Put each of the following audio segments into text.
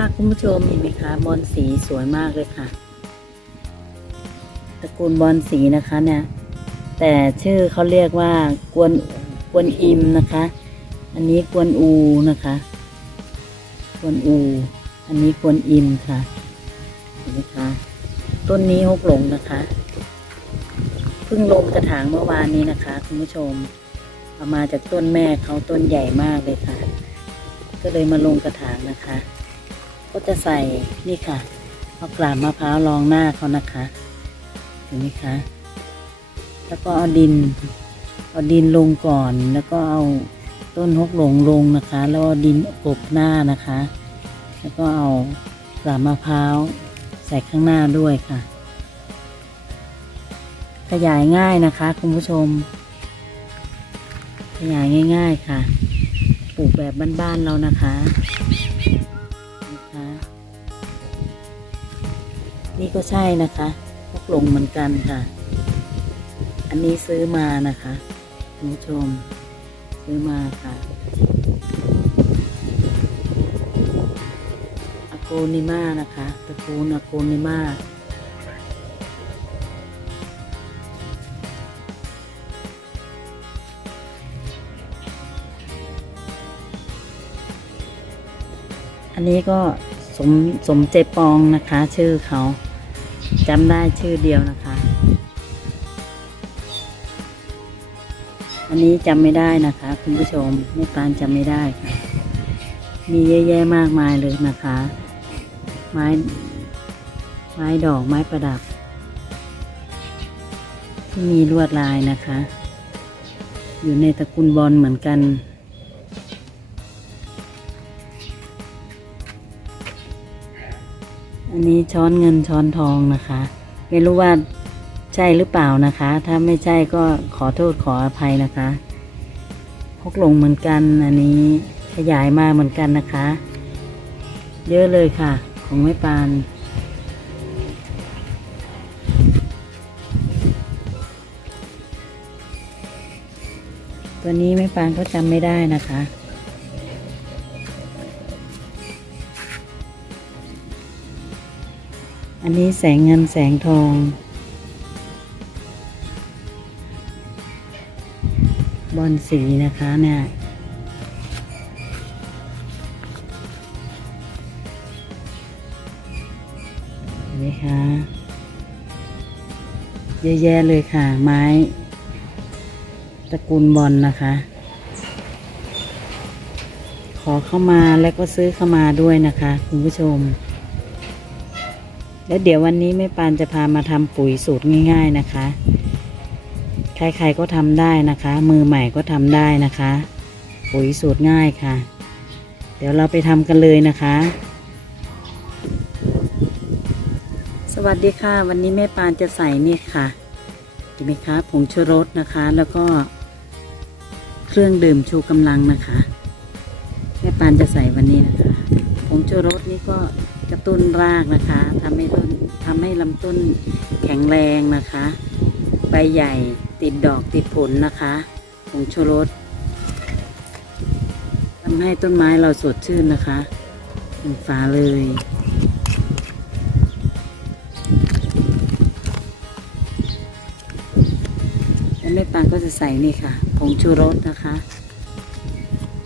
ค่ะคุณผู้ชมเห็นไหมคะบอลสีสวยมากเลยค่ะตระกูลบอลสีนะคะเนี่ย แต่ชื่อเขาเรียกว่ากวนกวนอิมนะคะ อันนี้กวนอูนะคะกวนอู อันนี้กวนอิมค่ะเห็นไหมคะต้นนี้ฮกหลงนะคะเพิ่งลงกระถางเมื่อวานนี้นะคะ คุณผู้ชมเอามาจากต้นแม่เขาต้นใหญ่มากเลยค่ะ ก็เลยมาลงกระถางนะคะ ก็จะใส่นี่ค่ะเอากลาบมะพร้าวรองหน้าเขานะคะเห็นไหมคะ แล้วก็เอาดินเอาดินลงก่อนแล้วก็เอาต้นฮกหลงลงนะคะ แล้วดินกบหน้านะคะ แล้วก็เอากลาบมะพร้าวใส่ข้างหน้าด้วยค่ะ ขยายง่ายนะคะ คุณผู้ชม ขยายง่าย ๆค่ะ ปลูกแบบบ้านๆเรานะคะ นี่ก็ใช่นะคะพกลงเหมือนกันค่ะ อันนี้ซื้อมานะคะคุณผู้ชม ซื้อมาค่ะอโกนิมานะคะตระกูลอโกนิมาอันนี้ก็สมสมเจปองนะคะ ชื่อเขา จำได้ชื่อเดียวนะคะ อันนี้จำไม่ได้นะคะ คุณผู้ชมไม่ปานจำไม่ได้ค่ะ มีเยอะแยะมากมายเลยนะคะ ไม้ ไม้ดอกไม้ประดับ ที่มีลวดลายนะคะ อยู่ในตระกูลบอลเหมือนกัน อันนี้ช้อนเงินช้อนทองนะคะ ไม่รู้ว่าใช่หรือเปล่านะคะ ถ้าไม่ใช่ก็ขอโทษขออภัยนะคะพกลงเหมือนกันอันนี้ขยายมาเหมือนกันนะคะ เยอะเลยค่ะ ของไม่ปานตัวนี้ไม่ปานก็จำไม่ได้นะคะ อันนี้แสงเงินแสงทอง บอลสีนะคะเนี่ยเห็นไหมคะเยอะแยะเลยค่ะ ไม้ตระกูลบอลนะคะ ขอเข้ามาแล้วก็ซื้อเข้ามาด้วยนะคะ คุณผู้ชม แล้วเดี๋ยววันนี้แม่ปานจะพามาทำปุ๋ยสูตรง่าย ๆนะคะ ใครๆก็ทำได้นะคะ มือใหม่ก็ทำได้นะคะ ปุ๋ยสูตรง่ายค่ะ เดี๋ยวเราไปทำกันเลยนะคะ สวัสดีค่ะ วันนี้แม่ปานจะใส่นี่ค่ะเห็นไหมคะผงชูรสนะคะ แล้วก็เครื่องดื่มชูกำลังนะคะ แม่ปานจะใส่วันนี้นะคะผงชูรสนี่ก็ กระตุ้นรากนะคะทำให้ต้นทำให้ลำต้นแข็งแรงนะคะ ใบใหญ่ติดดอกติดผลนะคะผงชูรสทำให้ต้นไม้เราสดชื่นนะคะเป็นฟ้าเลยแล้วแม่ปานก็จะใส่นี่ค่ะผงชูรสนะคะ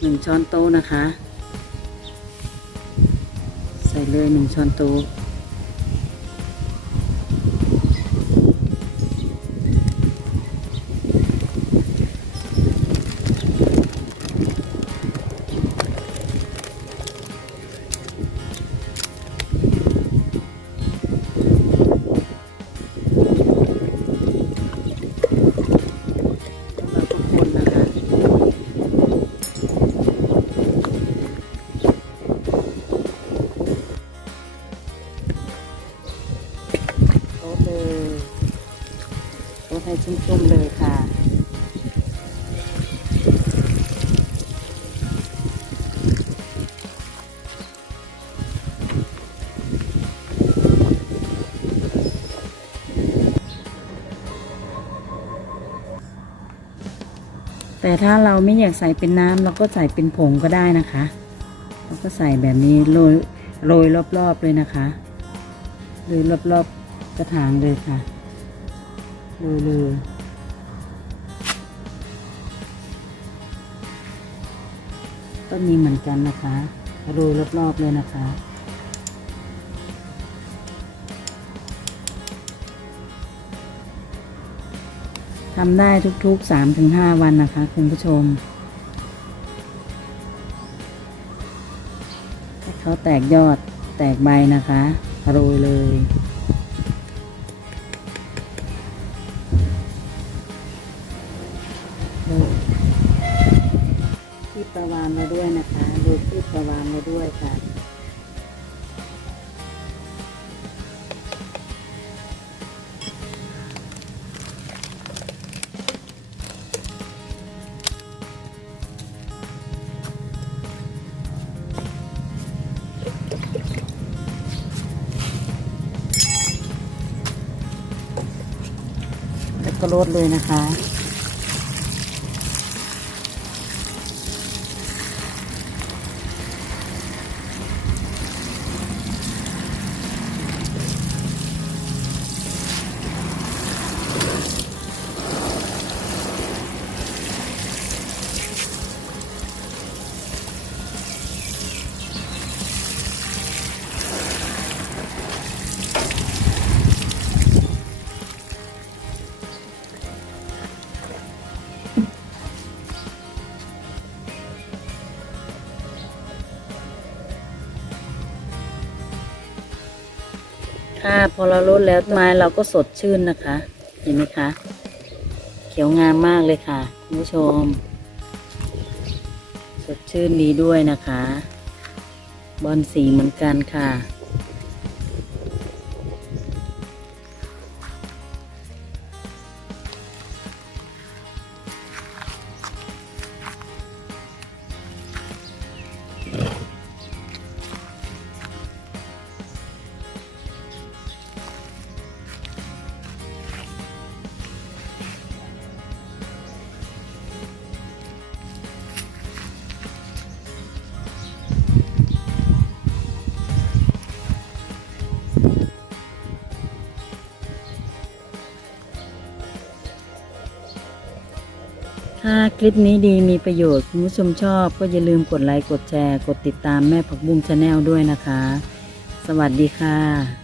หนึ่งช้อนโต๊ะนะคะ เลยหนึ่งช้อนโต๊ะ ชุ่มๆเลยค่ะ แต่ถ้าเราไม่อยากใส่เป็นน้ำเราก็ใส่เป็นผงก็ได้นะคะเราก็ใส่แบบนี้โรยโรยรอบๆเลยนะคะโรยรอบๆกระถางเลยค่ะ โรยเลยก็มีเหมือนกันนะคะโรยรอบๆเลยนะคะทำได้ทุกๆ 3-5 วันนะคะ คุณผู้ชม ให้เขาแตกยอดแตกใบนะคะ โรยเลย ที่ประวานมาด้วยนะคะโรยที่ประวานมาด้วยค่ะแล้วก็ลดเลยนะคะ พอเราลดแล้วไม้เราก็สดชื่นนะคะ เห็นไหมคะ เขียวงามมากเลยค่ะคุณผู้ชม สดชื่นดีด้วยนะคะ บอลสีเหมือนกันค่ะ ถ้าคลิปนี้ดีมีประโยชน์คุณผู้ชมชอบก็อย่าลืมกดไลค์กดแชร์ กดติดตามแม่ผักบุ้งชาแนลด้วยนะคะ สวัสดีค่ะ